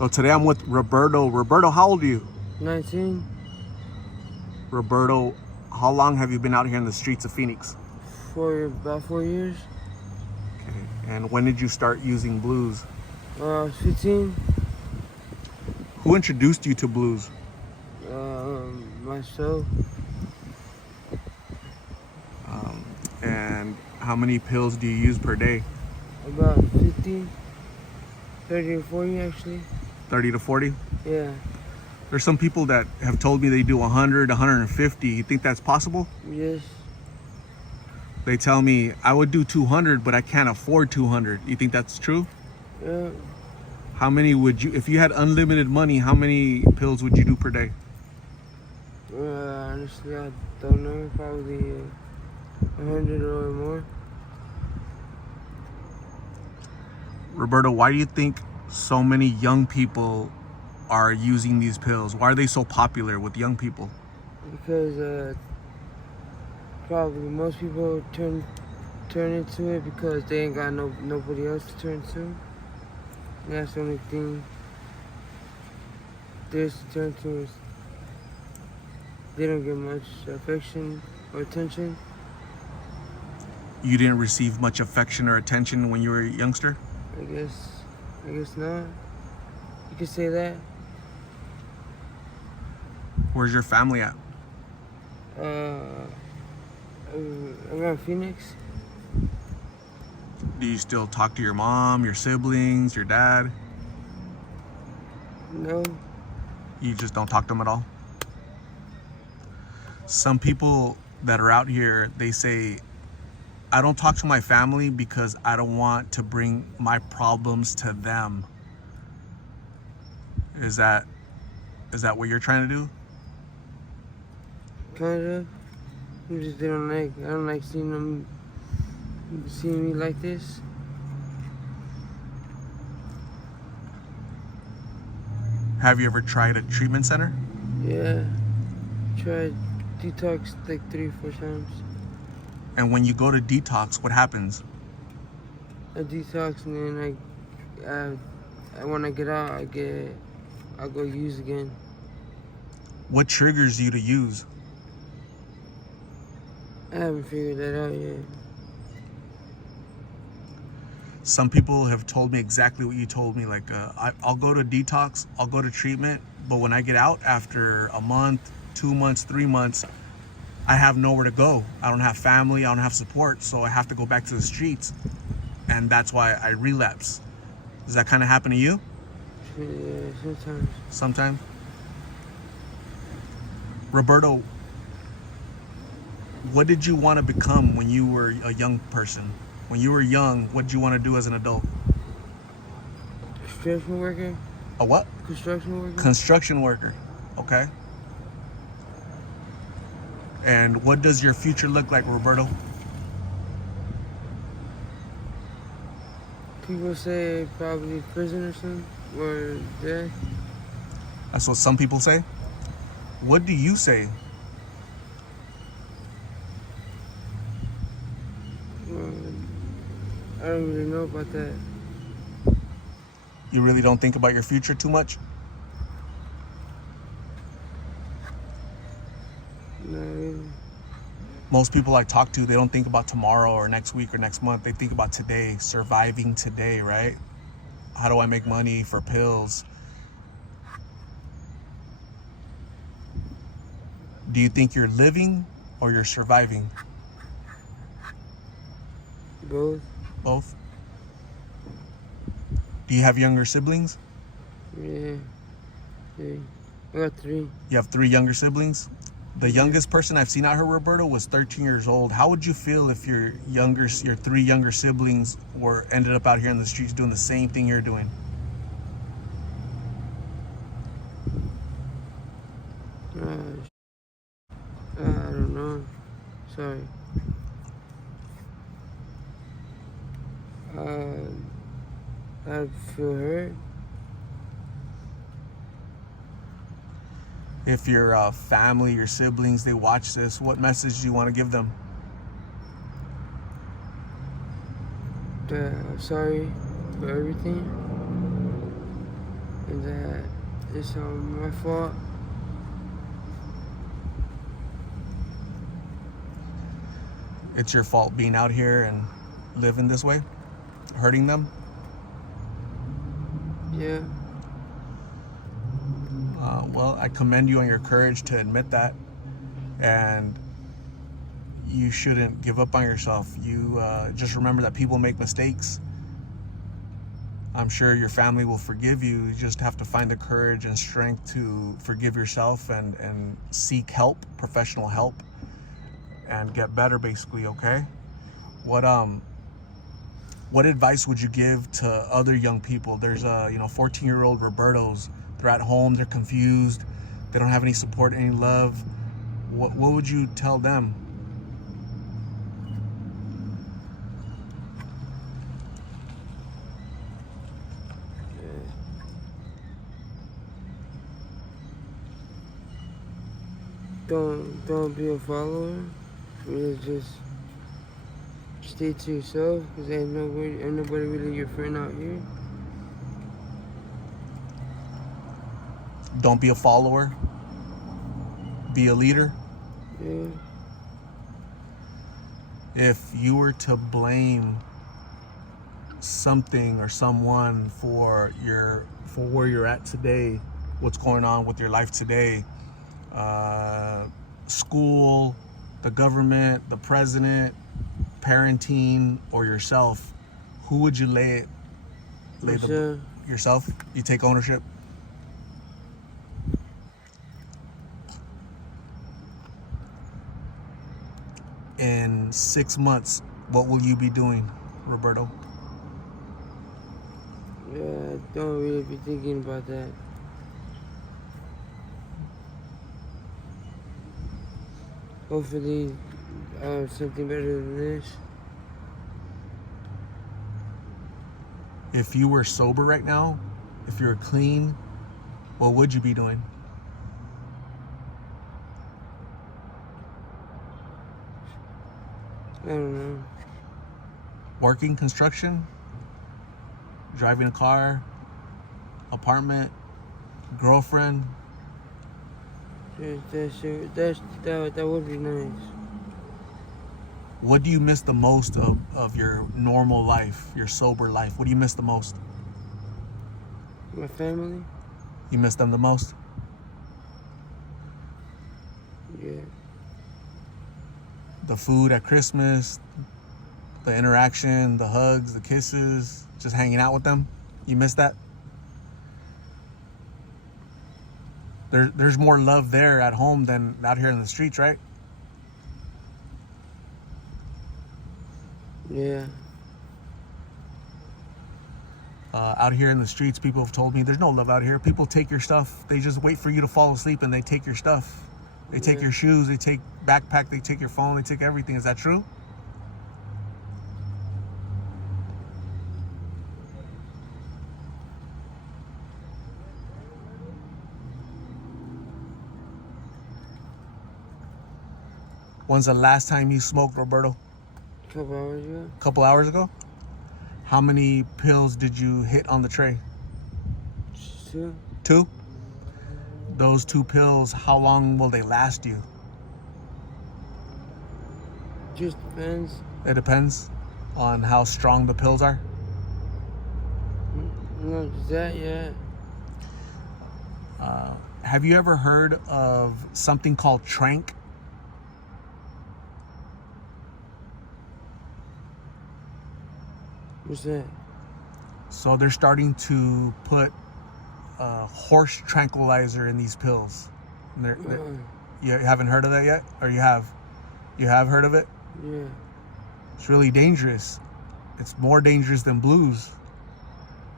So today I'm with Roberto. Roberto, how old are you? 19. Roberto, how long have you been out here in the streets of Phoenix? About 4 years. Okay. And when did you start using blues? I was 15. Who introduced you to blues? Myself. And how many pills do you use per day? About 50, 30 or 40 actually. 30 to 40? Yeah. There's some people that have told me they do 100, 150. You think that's possible? Yes. They tell me I would do 200, but I can't afford 200. You think that's true? Yeah. How many would you, if you had unlimited money, how many pills would you do per day? Honestly, I don't know. Probably 100 or more. Roberto, why do you think so many young people are using these pills? Why are they so popular with young people? Because probably most people turn into it because they ain't got nobody else to turn to. And that's the only thing there's to turn to is they don't get much affection or attention. You didn't receive much affection or attention when you were a youngster? I guess not. You could say that. Where's your family at? Around Phoenix. Do you still talk to your mom, your siblings, your dad? No. You just don't talk to them at all? Some people that are out here, they say, I don't talk to my family because I don't want to bring my problems to them. Is that what you're trying to do? Kind of. I don't like seeing me like this. Have you ever tried a treatment center? Yeah. Tried detox like 3-4 times. And when you go to detox, what happens? I detox and then when I get out, I'll go use again. What triggers you to use? I haven't figured that out yet. Some people have told me exactly what you told me. Like, I'll go to detox, I'll go to treatment, but when I get out after a month, 2 months, 3 months, I have nowhere to go. I don't have family, I don't have support, so I have to go back to the streets. And that's why I relapse. Does that kind of happen to you? Yeah, sometimes. Sometimes? Roberto, what did you want to become when you were a young person? When you were young, what did you want to do as an adult? Construction worker. A what? Construction worker. Construction worker. Okay. And what does your future look like, Roberto? People say probably prison or something, or death. That's what some people say. What do you say? I don't really know about that. You really don't think about your future too much? No, really. Most people I talk to, they don't think about tomorrow or next week or next month. They think about today, surviving today, right? How do I make money for pills? Do you think you're living or you're surviving? Both. Both? Do you have younger siblings? Yeah. I got 3. You have 3 younger siblings? The youngest person I've seen out here, Roberto, was 13 years old. How would you feel if your 3 younger siblings ended up out here in the streets doing the same thing you're doing? I don't know. Sorry. I'd feel hurt. If your family, your siblings, they watch this, what message do you want to give them? I'm sorry for everything. and that it's my fault. It's your fault being out here and living this way, hurting them. Yeah. Well, I commend you on your courage to admit that, and you shouldn't give up on yourself. You just remember that people make mistakes. I'm sure your family will forgive you. You just have to find the courage and strength to forgive yourself and seek help, professional help, and get better, basically. Okay. What advice would you give to other young people? There's 14-year-old Robertos. They're at home, they're confused, they don't have any support, any love. What would you tell them? Don't be a follower. Really just stay to yourself, because ain't nobody really your friend out here. Don't be a follower. Be a leader. Yeah. If you were to blame something or someone for where you're at today, what's going on with your life today, school, the government, the president, parenting, or yourself, who would you lay yourself? You take ownership? In 6 months, what will you be doing, Roberto? Yeah, I don't really be thinking about that. Hopefully, something better than this. If you were sober right now, if you're clean, what would you be doing? I don't know. Working, construction, driving a car, apartment, girlfriend. That would be nice. What do you miss the most of your normal life, your sober life? What do you miss the most? My family? You miss them the most? Yeah. The food at Christmas, the interaction, the hugs, the kisses, just hanging out with them. You miss that? There's more love there at home than out here in the streets, right? Yeah. Out here in the streets, people have told me there's no love out here. People take your stuff. They just wait for you to fall asleep and they take your stuff. They take your shoes, they take backpack, they take your phone, they take everything. Is that true? When's the last time you smoked, Roberto? A couple hours ago. A couple hours ago? How many pills did you hit on the tray? 2. 2? Those 2 pills, how long will they last you? Just depends. It depends on how strong the pills are. Not just that yet. Have you ever heard of something called trank? What's that? So they're starting to put horse tranquilizer in these pills. And you haven't heard of that yet? Or you have? You have heard of it? Yeah. It's really dangerous. It's more dangerous than blues.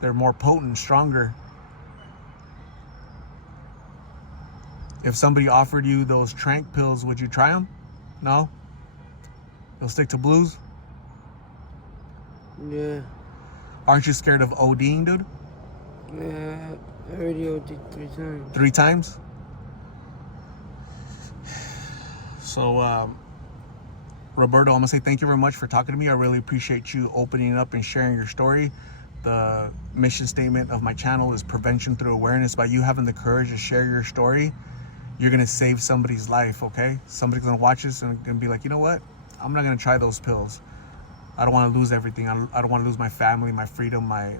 They're more potent, stronger. If somebody offered you those trank pills, would you try them? No? You'll stick to blues? Yeah. Aren't you scared of ODing, dude? Yeah. I already OD'd 3 times. 3 times? So, Roberto, I'm going to say thank you very much for talking to me. I really appreciate you opening up and sharing your story. the mission statement of my channel is prevention through awareness. By you having the courage to share your story, you're gonna save somebody's life, okay? Somebody's gonna watch this and gonna be like, you know what? I'm not gonna try those pills. I don't wanna lose everything. I don't wanna lose my family, my freedom, my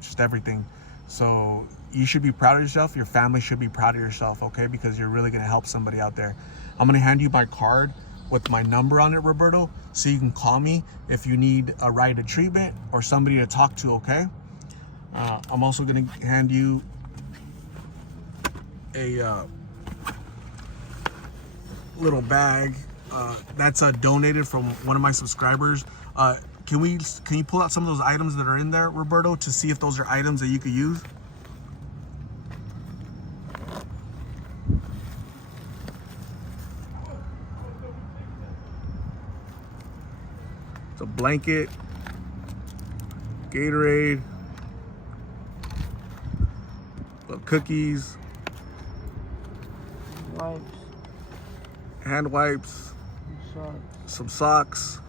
just everything. So you should be proud of yourself. Your family should be proud of yourself, okay? Because you're really gonna help somebody out there. I'm gonna hand you my card with my number on it, Roberto, so you can call me if you need a ride to treatment or somebody to talk to, okay? I'm also gonna hand you a little bag that's donated from one of my subscribers. Can you pull out some of those items that are in there, Roberto, to see if those are items that you could use? It's a blanket, Gatorade, cookies, Wipes. hand wipes, some socks.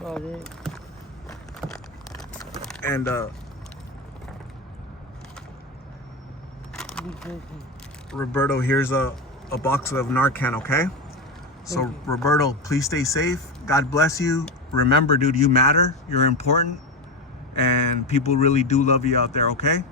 Got it. And Roberto, here's a box of Narcan, okay? So Roberto, please stay safe. God bless you. Remember, dude, you matter. You're important. And people really do love you out there, okay?